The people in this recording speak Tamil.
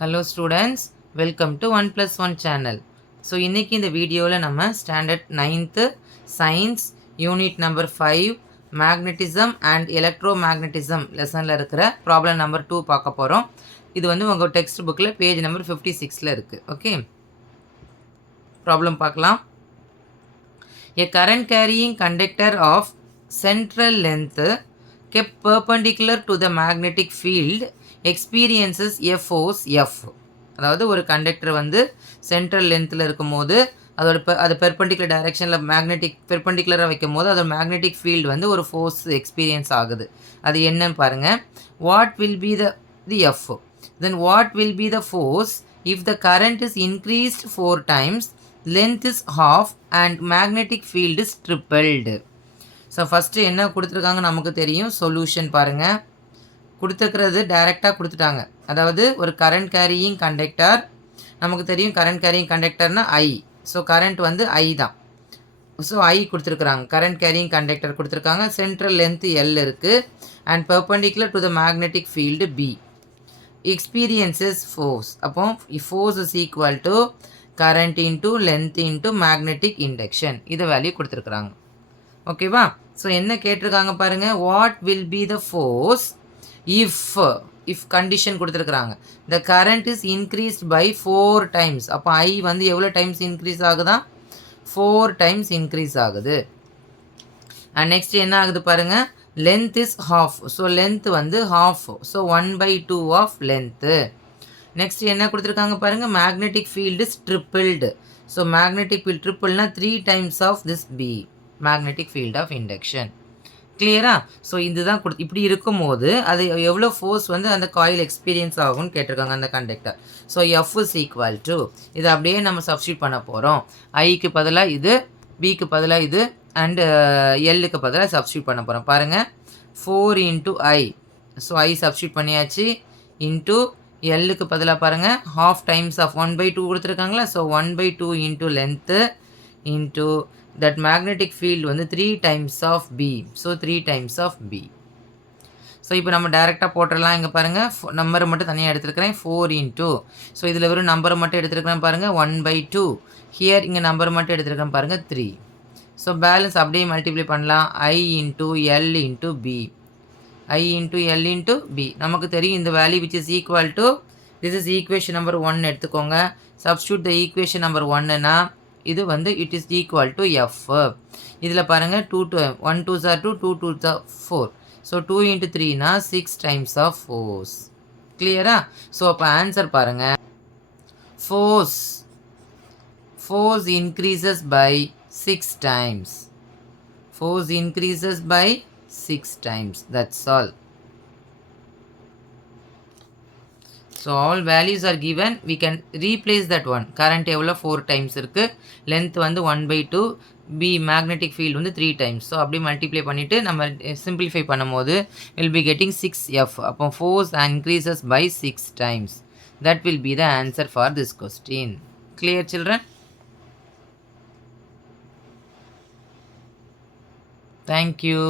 Hello students, welcome to 1 plus 1 channel. So இன்னைக்கு இந்த வீடியோவில் நம்ம standard 9th science unit number 5 magnetism and electromagnetism லெசனில் இருக்கிற ப்ராப்ளம் நம்பர் 2 பார்க்க போகிறோம். இது வந்து உங்கள் டெக்ஸ்ட் புக்கில் பேஜ் நம்பர் 56ல் இருக்குது. ஓகே, ப்ராப்ளம் பார்க்கலாம். A current carrying conductor of central length kept perpendicular to the magnetic field experiences a force F. அதாவது ஒரு கண்டக்டர் வந்து சென்ட்ரல் லென்த்தில் இருக்கும் போது அது பெர்பெண்டிகுலர் டைரெக்ஷனில் மேக்னெட்டிக் பெர்பெண்டிகுலராக வைக்கும் போது அதோட மேக்னெட்டிக் ஃபீல்டு வந்து ஒரு ஃபோர்ஸ் எக்ஸ்பீரியன்ஸ் ஆகுது. அது என்னன்னு பாருங்கள். What will be the F, then what will be the force if the current is increased 4 times, length is half and magnetic field is tripled. So first என்ன கொடுத்துருக்காங்க நமக்கு தெரியும். சொல்யூஷன் பாருங்கள். கொடுத்துருக்கிறது டைரெக்டாக கொடுத்துட்டாங்க. அதாவது ஒரு கரண்ட் கேரியிங் கண்டக்டர், நமக்கு தெரியும் கரண்ட் கேரியிங் கண்டக்டர்னால் ஐ. ஸோ கரண்ட் வந்து ஐ தான். ஸோ ஐ கொடுத்துருக்குறாங்க. கரண்ட் கேரியிங் கண்டக்டர் கொடுத்துருக்காங்க. சென்ட்ரல் லென்த்து எல் இருக்குது and perpendicular to the magnetic field B. Experiences force. அப்போ force is equal to current into length into magnetic induction. இதை வேல்யூ கொடுத்துருக்குறாங்க. ஓகேவா? ஸோ என்ன கேட்டிருக்காங்க பாருங்கள். What will be the force if condition கொடுத்துருக்குறாங்க. The current is increased by 4 times. அப்போ ஐ வந்து எவ்வளோ டைம்ஸ் இன்க்ரீஸ் ஆகுதா? 4 times இன்க்ரீஸ் ஆகுது. அண்ட் நெக்ஸ்ட் என்ன ஆகுது பாருங்கள். Length is half. So length வந்து half. So 1/2 of length. Next என்ன கொடுத்துருக்காங்க பாருங்கள். Magnetic field is tripled. So magnetic field ட்ரிப்பிள்னா 3 times of this B, magnetic field of induction. கிளியரா? ஸோ இதுதான் இப்படி இருக்கும்போது அது எவ்வளோ ஃபோர்ஸ் வந்து அந்த காயில் எக்ஸ்பீரியன்ஸ் ஆகும்னு கேட்டிருக்காங்க அந்த conductor. So F is equal to, இதை அப்படியே நம்ம சப்ஸ்டியூட் பண்ண போகிறோம். ஐக்கு பதிலாக இது, பிக்கு பதிலாக இது, அண்டு எல்லுக்கு பதிலாக சப்ஸ்டியூட் பண்ண போகிறோம். பாருங்கள், 4 into I. So I substitute பண்ணியாச்சு. இன்ட்டு எல்லுக்கு பதிலாக பாருங்கள், half times ஆஃப் 1/2 கொடுத்துருக்காங்களா. So 1/2 into length into that magnetic field வந்து 3 times of B. So 3 times of B. So இப்போ நம்ம டைரெக்டாக போட்டுடலாம். இங்கே பாருங்கள், நம்பரை மட்டும் தனியாக எடுத்துருக்கிறேன். 4 into, ஸோ இதில் வெறும் நம்பரை மட்டும் எடுத்துருக்கிறேன் பாருங்கள், 1/2. ஹியர் இங்கே நம்பர் மட்டும் எடுத்துருக்கிறேன் பாருங்கள், 3. ஸோ பேலன்ஸ் அப்படியே மல்டிப்ளை பண்ணலாம். I into L into B. I into L into B. நமக்கு தெரியும் இந்த value which is equal to, this is equation number 1 எடுத்துக்கோங்க. substitute the equation number 1னா இது வந்து it is equal to F. இதில் பாருங்கள், 1 2s are 2, 2 2s are 4. So 2 into 3னா 6 times of force. கிளியரா? ஸோ அப்போ ஆன்சர் பாருங்கள். Force increases by 6 times. Force increases by 6 times. That's all. So all values are given. We can replace that one. Current எவ்வளோ 4 times இருக்குது. லென்த் வந்து 1/2. B magnetic field வந்து 3 times. ஸோ அப்படி மல்டிப்ளை பண்ணிவிட்டு நம்ம சிம்பிளிஃபை பண்ணும்போது will be getting 6F. அப்போ force increases by 6 times. That will be the answer for this question. Clear children? Thank you.